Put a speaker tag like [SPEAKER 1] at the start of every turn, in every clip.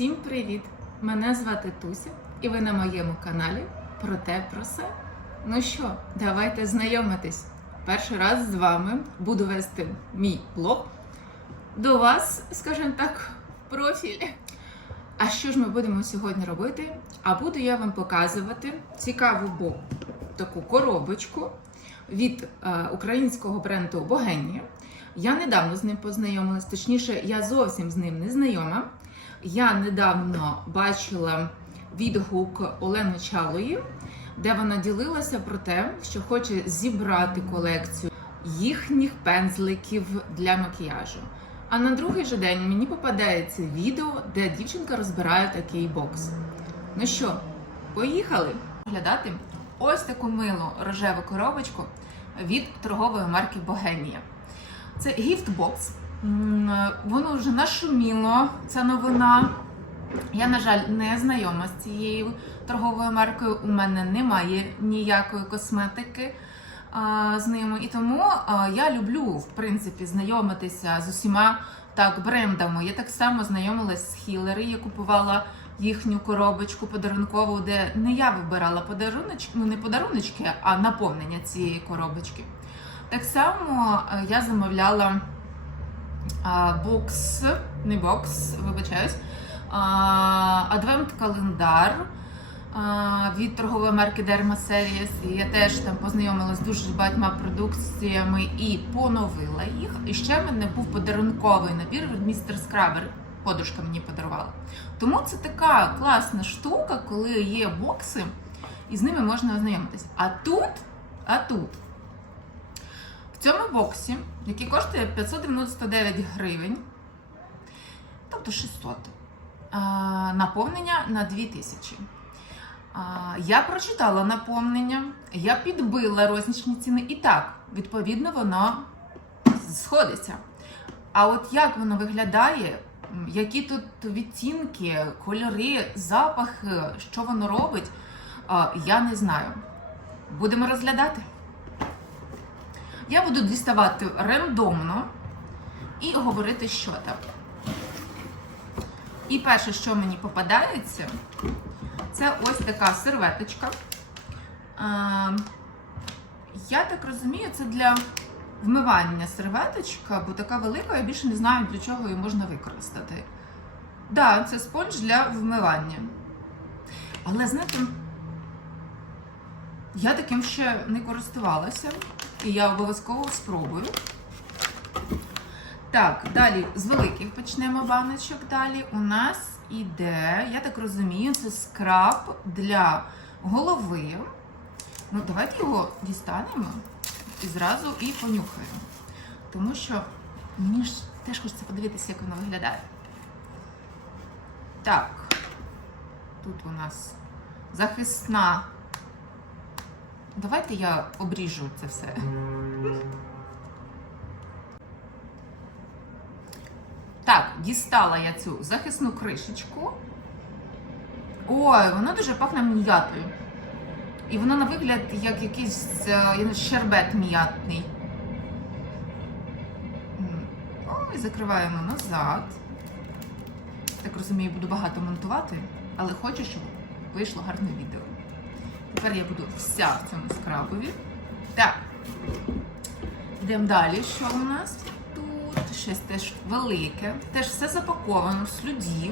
[SPEAKER 1] Всім привіт! Мене звати Туся, і ви на моєму каналі про те про все. Ну що, давайте знайомитись. Перший раз з вами буду вести мій блог до вас, скажімо так, в профіль. А що ж ми будемо сьогодні робити? А буду я вам показувати цікаву бо таку коробочку від е, українського бренду Богенія. Я недавно з ним познайомилась, точніше, я зовсім з ним не знайома. Я недавно бачила відгук Олени Чалої, де вона ділилася про те, що хоче зібрати колекцію їхніх пензликів для макіяжу. А на другий же день мені попадається відео, де дівчинка розбирає такий бокс. Ну що, поїхали оглядати ось таку милу рожеву коробочку від торгової марки Богенія. Це гіфтбокс. М, Воно вже нашуміло, ця новина. Я, на жаль, не знайома з цією торговою маркою. У мене немає ніякої косметики а, з ними. І тому а, я люблю, в принципі, знайомитися з усіма так брендами. Я так само знайомилась з Хілери. Я купувала їхню коробочку подарункову, де не я вибирала подаруночки, ну не подаруночки, а наповнення цієї коробочки. Так само е, я замовляла а, бокс, не бокс, вибачаюсь, адвент-календар від торгової марки Derma Series. Я теж там познайомилася з дуже багатьма продукціями і поновила їх. І ще в мене був подарунковий набір від Містер Скрабер. Подружка мені подарувала. Тому це така класна штука, коли є бокси, і з ними можна ознайомитись. А тут, а тут в цьому боксі, який коштує 599 гривень, тобто 600, наповнення на 2000. Я прочитала наповнення, я підбила рознічні ціни, і так, відповідно, воно сходиться. А от як воно виглядає, які тут відтінки, кольори, запахи, що воно робить, я не знаю. Будемо розглядати. Я буду діставати рандомно і говорити, що там. І перше, що мені попадається, це ось така серветочка. Я так розумію, це для вмивання серветочка, бо така велика, я більше не знаю, для чого її можна використати. Так, да, це спонж для вмивання. Але знаєте, я таким ще не користувалася, і я обов'язково спробую. Так, далі з великих почнемо баночок. Далі у нас іде, я так розумію, це скраб для голови. Ну, давайте його дістанемо і зразу і понюхаємо. Тому що мені ж теж хочеться подивитися, як воно виглядає. Так, тут у нас захисна. Давайте я обріжу це все. Так, дістала я цю захисну кришечку. Ой, воно дуже пахне м'ятою. І воно на вигляд як якийсь е, щербет м'ятний. М. Ой, закриваємо назад. Так розумію, буду багато монтувати, але хочу, щоб вийшло гарне відео. Тепер я буду вся в цьому скрабові. Так. Йдемо далі. Що у нас тут? Щось теж велике. Теж все запаковано в слюді.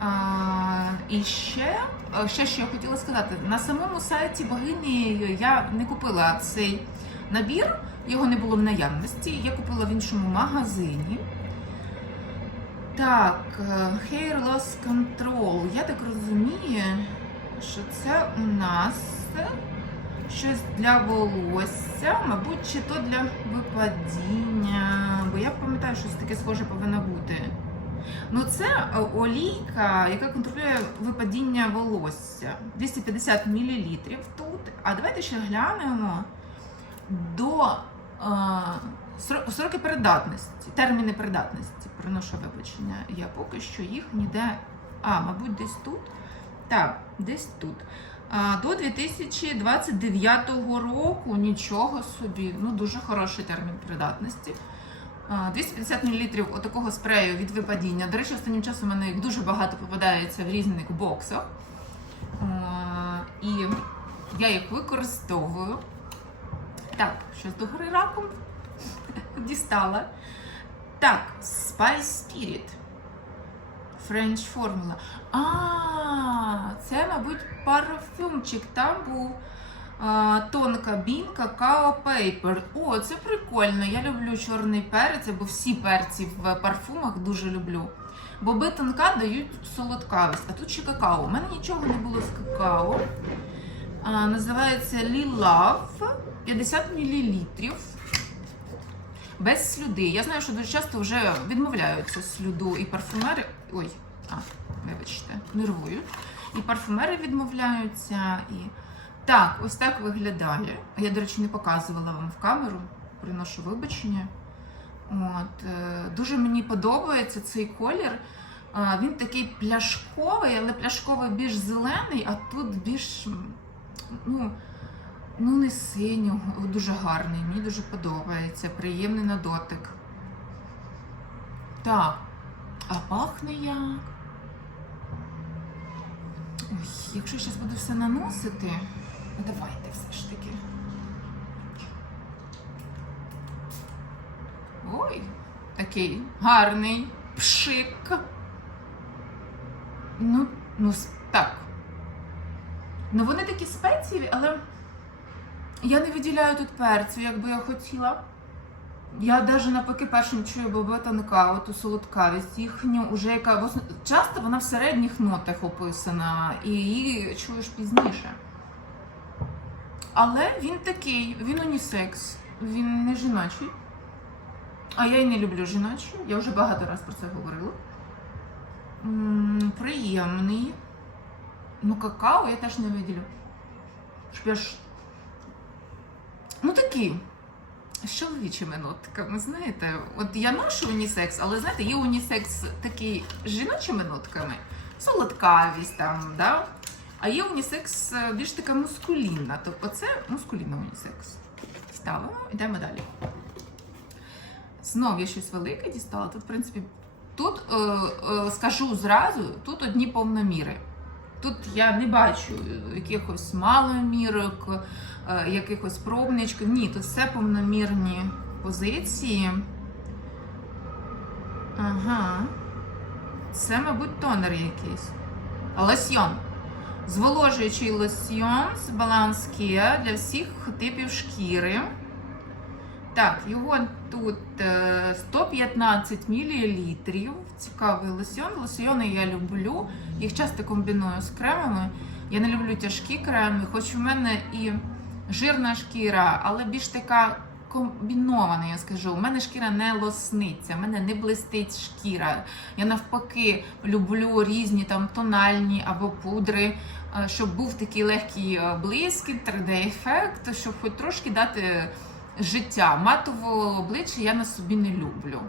[SPEAKER 1] А, і ще, е, ще що я хотіла сказати, на самому сайті богині я не купила цей набір, його не було в наявності. Я купила в іншому магазині. Так, е, Hair Loss Control. Я так розумію, що це у нас щось для волосся, мабуть, чи то для випадіння. Бо я пам'ятаю, що щось таке схоже повинно бути. Ну, це олійка, яка контролює випадіння волосся. 250 мл тут. А давайте ще глянемо до е, сроки передатності, терміни передатності. Приношу вибачення. Я поки що їх ніде. А, мабуть, десь тут. Так, десь тут. А, До 2029 року нічого собі. Ну, дуже хороший термін придатності. А, 250 мл отакого спрею від випадіння. До речі, останнім часом у мене їх дуже багато попадається в різних боксах. І я їх використовую. Так, щось до гори раком дістала. Так, Spice Spirit. French Formula. А, це, мабуть, парфюмчик. Там був тонка бін какао пейпер. О, це прикольно. Я люблю чорний перець, або всі перці в парфумах дуже люблю. Боби тонка дають солодкавість, а тут ще какао. У мене нічого не було з какао. А, називається Love 50 мл. Без слюди. Я знаю, що дуже часто вже відмовляються слюду і парфумери. Ой, а, вибачте, нервують. І парфумери відмовляються. І... Так, ось так виглядає. Я, до речі, не показувала вам в камеру, приношу вибачення. От, е, дуже мені подобається цей колір. Він такий пляшковий, але пляшковий більш зелений, а тут більш ну, ну не синього, дуже гарний. Мені дуже подобається. Приємний на дотик. Так, а пахне як. Ой, якщо я зараз буду все наносити, давайте все ж таки. Ой, такий гарний пшик. Ну, ну так. Ну вони такі спеції, але я не виділяю тут перцю, як би я хотіла. Я навіть навпаки першим чую бобе тонка, оту солодкавість їхню, уже яка часто вона в середніх нотах описана, і її чуєш пізніше. Але він такий, він унісекс, він не жіночий. А я й не люблю жіночу, я вже багато разів про це говорила. Приємний. Ну, какао я теж не виділю. Ж. Ну такий. З чоловічими нотками, знаєте, от я ношу унісекс, але знаєте, є унісекс такий з жіночими нотками, солодкавість там, да? а є унісекс е, більш така мускулінна. Тобто це мускулінна унісекс. Ставимо, йдемо далі. Знов я щось велике дістала. Тут, в принципі, тут е, е, скажу зразу, тут одні повноміри. Тут я не бачу якихось маломірок, якихось пробничків. Ні, тут все повномірні позиції. Ага. Це, мабуть, тонер якийсь. Лосьйон. Зволожуючий лосьйон з баланс Care для всіх типів шкіри. Так, його тут е, 115 мл. Цікавий лосьйон. Лосьйони я люблю. Їх часто комбіную з кремами. Я не люблю тяжкі креми, хоч у мене і жирна шкіра, але більш така комбінована, я скажу. У мене шкіра не лосниться, в мене не блистить шкіра. Я навпаки люблю різні там тональні або пудри, е, щоб був такий легкий е, блиск, 3D-ефект, щоб хоч трошки дати життя. Матового обличчя я на собі не люблю.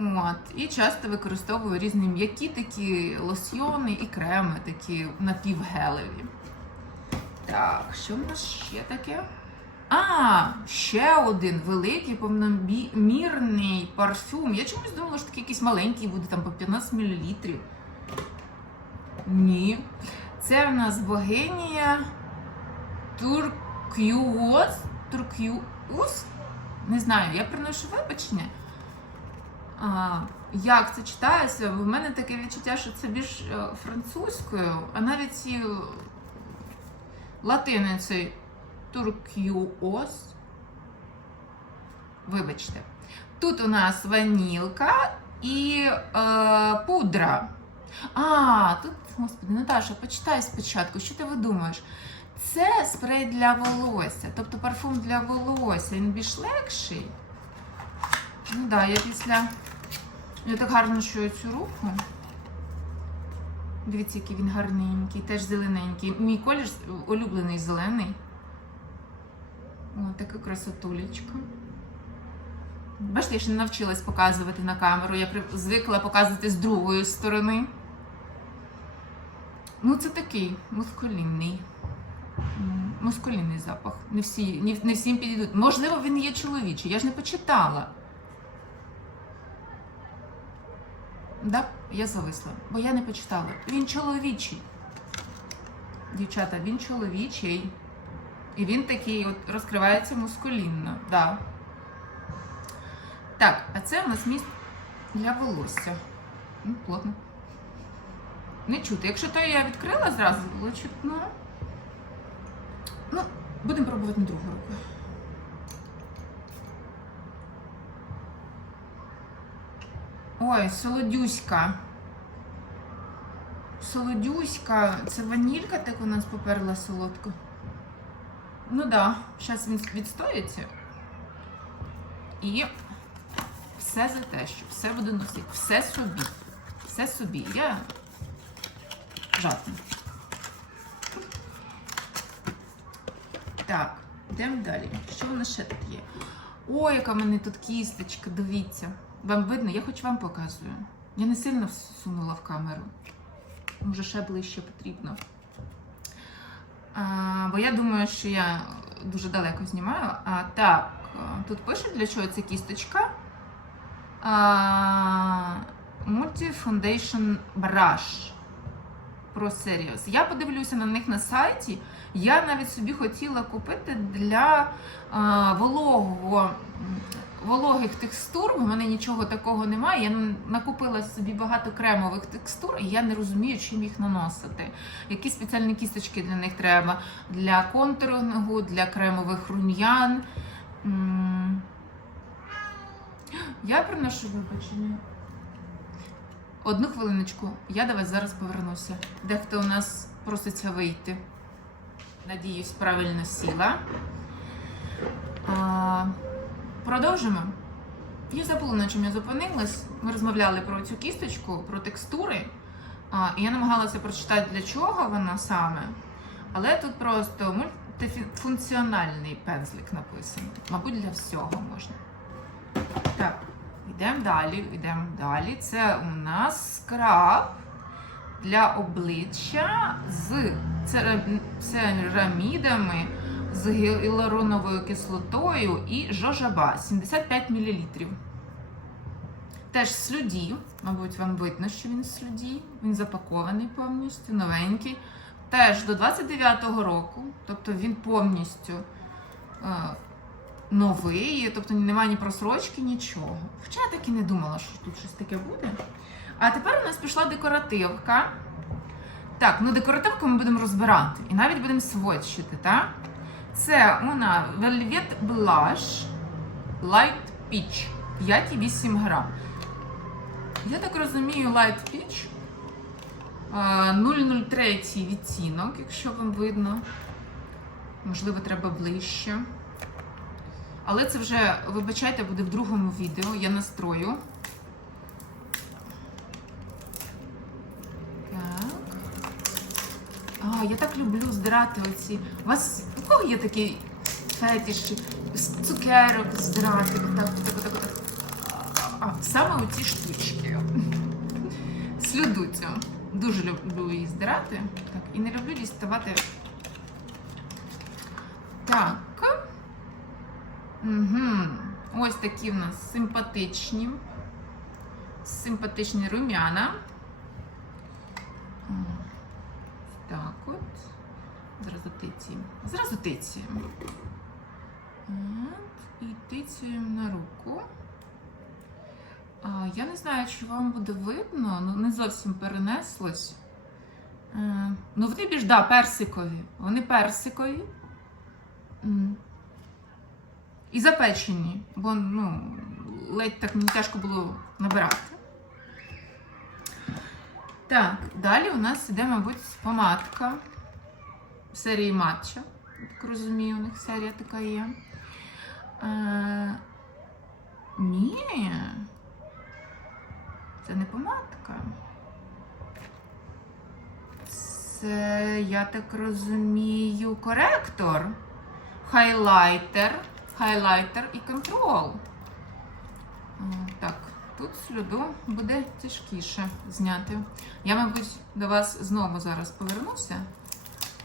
[SPEAKER 1] От. І часто використовую різні м'які такі лосьйони і креми такі напівгелеві. Так, що в нас ще таке? А, ще один великий повномірний парфюм. Я чомусь думала, що такий якийсь маленький буде, там по 15 мл. Ні. Це в нас богинія Туркюос. Туркюус? Не знаю, я приношу вибачення. А, як це читається? В мене таке відчуття, що це більш е, французькою, а навіть і латиницею туркюос. Вибачте. Тут у нас ванілка і е, пудра. А, тут, господи, Наташа, почитай спочатку, що ти видумаєш? Це спрей для волосся, тобто парфум для волосся. Він більш легший. Ну так, да, я після. Я так гарно чую цю руку. Дивіться, який він гарненький, теж зелененький. Мій колір улюблений зелений. О, така красотулечка. Бачите, я ще не навчилась показувати на камеру. Я звикла показувати з другої сторони. Ну, це такий мускулінний. Мускулінний запах. Не всі, не, не всім підійдуть. Можливо, він є чоловічий. Я ж не почитала. Я зависла, бо я не почитала. Він чоловічий. Дівчата, він чоловічий. І він такий от розкривається мускулінно. Да. Так, а це у нас міст для волосся. Ну, плотно. Не чути. Якщо то я відкрила зразу, було чутно. Ну, будемо пробувати на другу руку. Ой, солодюська. Солодюська. Це ванілька так у нас поперла солодко. Ну да, зараз він відстоїться. І все за те, що все буду носити. Все собі. Все собі. Я жадна. Так, йдемо далі. Що в нас ще тут є? Ой, яка в мене тут кісточка, дивіться. Вам видно, я хоч вам показую. Я не сильно всунула в камеру. Може, ще ближче потрібно. А, бо я думаю, що я дуже далеко знімаю. А, так, тут пише, для чого ця кісточка. А, Foundation Brush Pro Serious. Я подивлюся на них на сайті. Я навіть собі хотіла купити для а, вологого, вологих текстур. У мене нічого такого немає. Я накупила собі багато кремових текстур, і я не розумію, чим їх наносити. Які спеціальні кісточки для них треба для контурингу, для кремових рум'ян. Я приношу вибачення. Одну хвилиночку, я до вас зараз повернуся. Дехто у нас проситься вийти. Надіюсь, правильно сіла. А, продовжимо. Я забула, на чому я зупинилась. Ми розмовляли про цю кісточку, про текстури. А, і я намагалася прочитати, для чого вона саме. Але тут просто мультифункціональний пензлик написано. Мабуть, для всього можна. Так, йдемо далі, йдемо далі. Це у нас скраб для обличчя з цера- церамідами, з гіалуроновою кислотою і жожаба 75 мл. Теж слюді, мабуть, вам видно, що він слюді. Він запакований повністю, новенький. Теж до 29-го року, тобто він повністю е, новий, тобто немає ні просрочки, нічого. Хоча я так і не думала, що тут щось таке буде. А тепер у нас пішла декоративка. Так, ну декоративку ми будемо розбирати і навіть будемо сводчити, так? Це нас Velvet Blush Light Peach 5,8 грам. Я так розумію, Light Peach е, 003 відтінок, якщо вам видно. Можливо, треба ближче. Але це вже, вибачайте, буде в другому відео. Я настрою. Так. А, я так люблю здирати оці. У вас у кого є такий фетиш? З цукерок здирати? Отак, отак, отак, отак. А, саме оці штучки. Слюду цю. Дуже люблю її здирати. Так, і не люблю діставати. Так. Угу. Ось такі в нас симпатичні. Симпатичні рум'яна. М, Так от. Тиціємо. Зразу тиціємо. От. І тиціємо на руку. А, я не знаю, чи вам буде видно, ну не зовсім перенеслось. Е, ну, вони більш, да, персикові. Вони персикові. І запечені, бо ну, ледь так мені тяжко було набирати. Так, далі у нас іде, мабуть, помадка серії матча. Так розумію, у них серія така є. Е, ні. Це не помадка. Це, я так розумію, коректор. Хайлайтер. Хайлайтер і контрол. Так, тут сліду буде тяжкіше зняти. Я, мабуть, до вас знову зараз повернуся.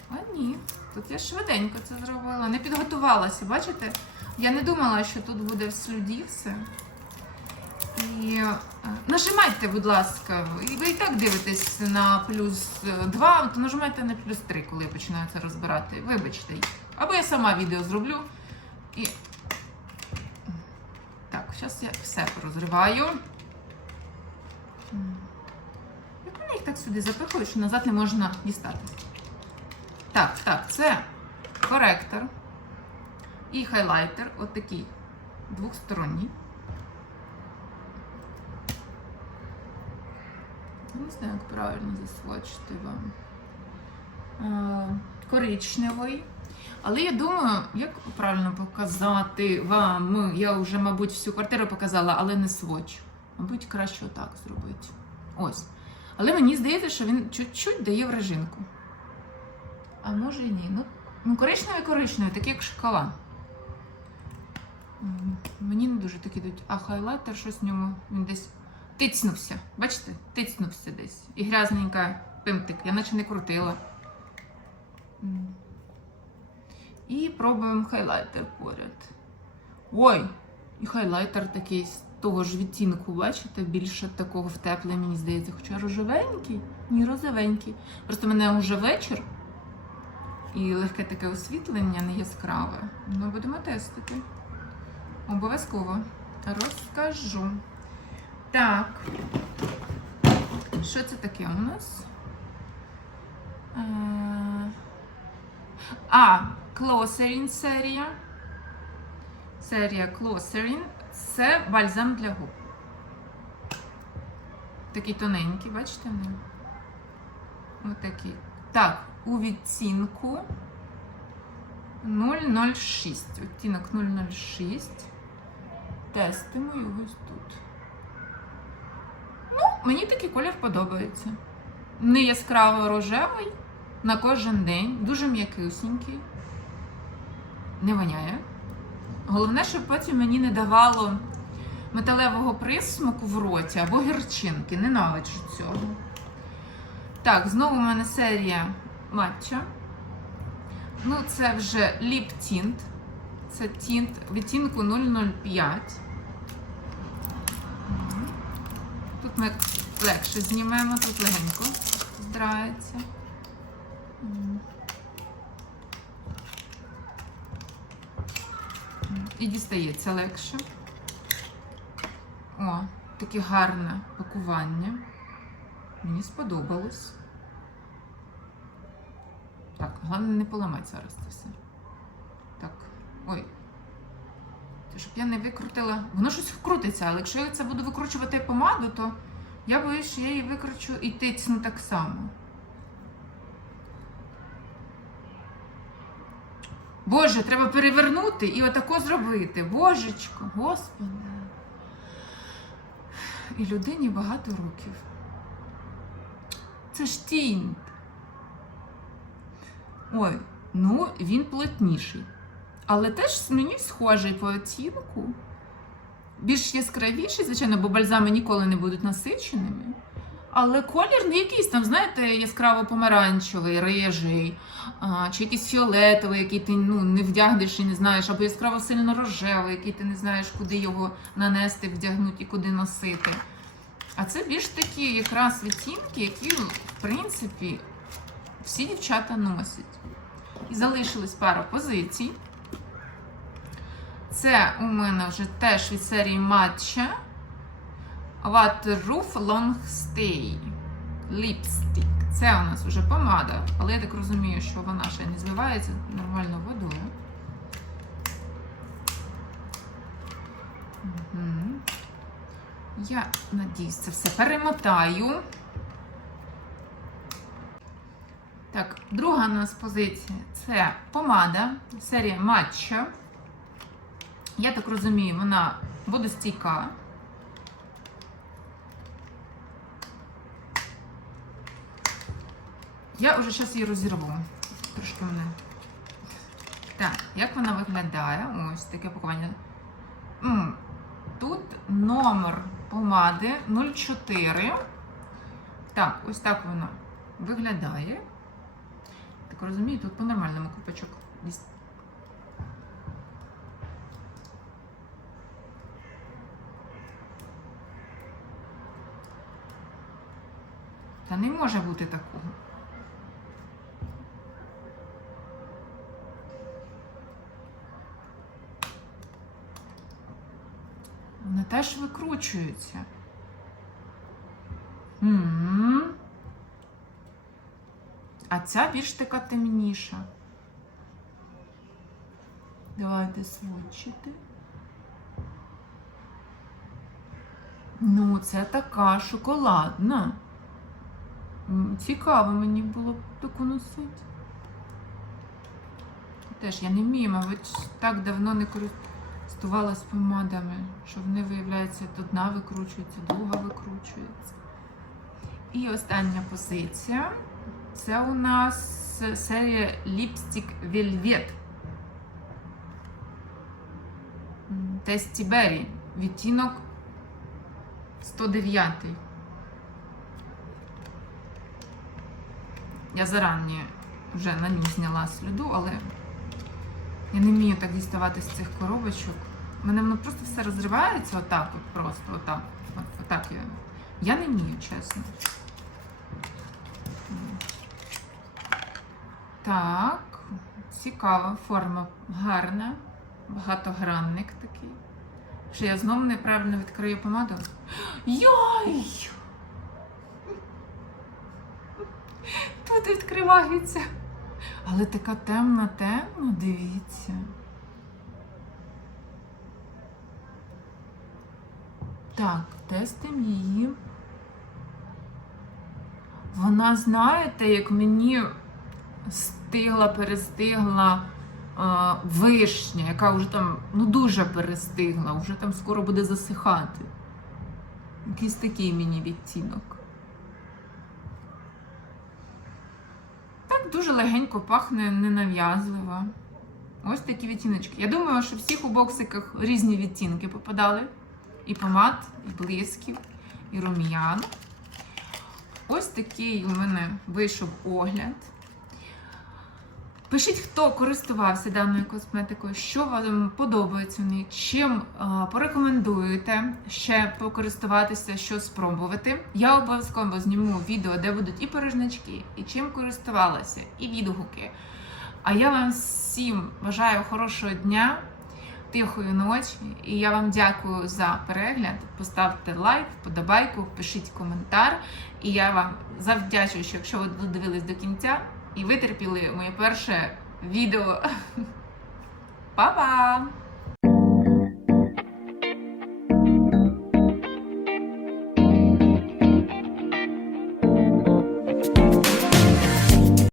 [SPEAKER 1] А ні, тут я швиденько це зробила. Не підготувалася, бачите? Я не думала, що тут буде в слюді все. І е, нажимайте, будь ласка, і ви і так дивитесь на плюс 2, то нажимайте на плюс 3, коли я починаю це розбирати. Вибачте. Або я сама відео зроблю. І. Так, зараз я все порозриваю. Як вони їх так сюди запихують, що назад не можна дістати? Так, так, це коректор і хайлайтер, от такий двохсторонній. Не знаю, як правильно засвочити вам. Е, Коричневий. Але я думаю, як правильно показати вам. Я вже, мабуть, всю квартиру показала, але не своч. Мабуть, краще отак зробити. Ось. Але мені здається, що він чуть-чуть дає вражинку. А може і ні. Ну, ну коричневий коричневий, такий як шоколад. Мені не дуже такі йдуть. А хайлайтер щось в ньому він десь тицнувся. Бачите? Тицнувся десь. І грязненька пимтик. Я наче не крутила. І пробуємо хайлайтер поряд. Ой! І хайлайтер такий з того ж відтінку, бачите, більше такого в тепле, мені здається, хоча рожевенький, ні, розовенький. Просто мене вже вечір і легке таке освітлення, не яскраве. Ну, будемо тестити. Обов'язково розкажу. Так. Що це таке у нас? Е, А, Closerin серія. Серія Closerin. Це бальзам для губ. Такий тоненький, бачите? Отакий. Так, у відцінку 006. Відтінок 006. Тестимо його ось тут. Ну, мені такий колір подобається. Не яскраво рожевий на кожен день. Дуже м'якусінький. Не воняє. Головне, щоб потім мені не давало металевого присмаку в роті або гірчинки. Ненавиджу цього. Так, знову у мене серія матча. Ну, це вже ліп тінт. Це тінт відтінку 005. Тут ми легше знімемо, тут легенько здрається. І дістається легше. О, таке гарне пакування. Мені сподобалось. Так, головне не поламати зараз це все. Так, ой. Це щоб я не викрутила. Воно щось вкрутиться, але якщо я це буду викручувати помаду, то я боюсь, що я її викручу і тицну так само. Боже, треба перевернути і отако зробити. Божечко, Господи. І людині багато років. Це ж тінт. Ой, ну він плотніший. Але теж мені схожий по оцінку. Більш яскравіший, звичайно, бо бальзами ніколи не будуть насиченими. Але колір не якийсь там, знаєте, яскраво помаранчевий, рижий, а, чи якийсь фіолетовий, який ти ну, не вдягнеш і не знаєш, або яскраво сильно рожевий, який ти не знаєш, куди його нанести, вдягнути і куди носити. А це більш такі якраз відтінки, які, в принципі, всі дівчата носять. І залишилось пара позицій. Це у мене вже теж від серії Matcha Waterproof Long Stay Lipstick. Це у нас вже помада, але я так розумію, що вона ще не зливається нормально водою. Мгм. Я надіюсь, це все перемотаю. Так, друга у нас позиція це помада, серія Matcha. Я так розумію, вона водостійка. Я вже зараз її розірву. Трошки мене. Так, як вона виглядає? Ось таке пакування. Тут номер помади 04. Так, ось так вона виглядає так розумію, тут по-нормальному купочок. Та не може бути такого. Вони теж викручуються. М -м -м. А ця більш така темніша. Давайте сводчити. Ну, це така шоколадна. Цікаво мені було б таку носити. Теж я не вмію, мабуть, так давно не користувалась помадами, що вони, виявляється, одна викручується, друга викручується. І остання позиція. Це у нас серія Lipstick Velvet. Тесті Беррі. Відтінок 109. Я зарані вже на ній зняла сліду, але я не вмію так діставати з цих коробочок. У мене воно просто все розривається отак, от просто отак. От, отак я. Я не вмію, чесно. Так, цікава форма гарна, багатогранник такий. Що я знову неправильно відкрию помаду? Йой! Тут відкривається. Але така темна, темна, дивіться. Так, тестимо її. Вона, знаєте, як мені стигла, перестигла а, вишня, яка вже там ну дуже перестигла, вже там скоро буде засихати. Якийсь такий мені відтінок. Так дуже легенько пахне, ненав'язливо. Ось такі відтіночки. Я думаю, що всіх у боксиках різні відтінки попадали. І помад, і блисків, і рум'ян. Ось такий у мене вийшов огляд. Пишіть, хто користувався даною косметикою, що вам подобається в ній, чим порекомендуєте ще покористуватися, що спробувати. Я обов'язково зніму відео, де будуть і порожнички, і чим користувалася, і відгуки. А я вам всім бажаю хорошого дня, тихої ночі, і я вам дякую за перегляд. Поставте лайк, вподобайку, пишіть коментар. І я вам завдячую, що якщо ви додивились до кінця і витерпіли моє перше відео. Па-па!